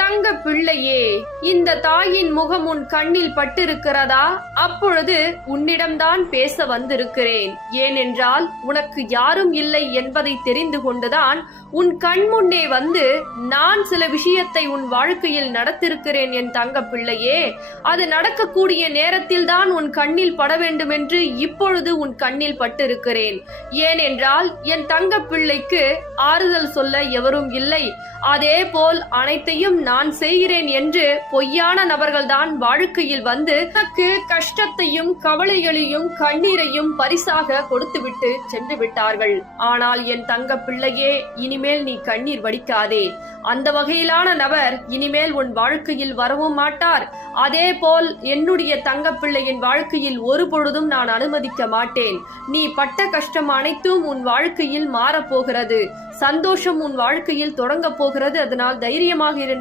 தங்க பிள்ளையே, இந்த தாயின் முகம் உன் கண்ணில் பட்டிருக்கிறதா? அப்பொழுது உன்னிடம்தான் பேச வந்திருக்கிறேன். ஏனென்றால் உனக்கு யாரும் இல்லை என்பதை தெரிந்து கொண்டுதான் உன் கண் முன்னே வந்து நான் சில விஷயத்தை உன் வாழ்க்கையில் நடத்திருக்கிறேன். என் தங்க பிள்ளையே, அது நடக்கக்கூடிய நேரத்தில் தான் உன் கண்ணில் பட வேண்டும் என்று இப்பொழுது உன் கண்ணில் பட்டிருக்கிறேன். ஏனென்றால் என் தங்க பிள்ளைக்கு ஆறுதல் சொல்ல எவரும் இல்லை. அதே போல் அனைத்தையும் நான் செய்கிறேன் என்று பொய்யான நபர்கள்தான் வாழ்க்கையில் வந்து தனக்கு கஷ்டத்தையும் கவலைகளையும் கண்ணீரையும் பரிசாக கொடுத்துவிட்டு சென்று விட்டார்கள். ஆனால் என் தங்க பிள்ளையே, இனிமேல் நீ கண்ணீர் வடிக்காதே. அந்த வகையிலான நபர் இனிமேல் உன் வாழ்க்கையில் வரவும் மாட்டார். அதே போல் என்னுடைய தங்க பிள்ளையின் வாழ்க்கையில் ஒரு பொழுதும் நான் அனுமதிக்க மாட்டேன். நீ பட்ட கஷ்டம் அனைத்தும் உன் வாழ்க்கையில் மாறப்போகிறது. சந்தோஷம் உன் வாழ்க்கையில் தொடங்க போகிறது. அதனால் தைரியமாக இரு.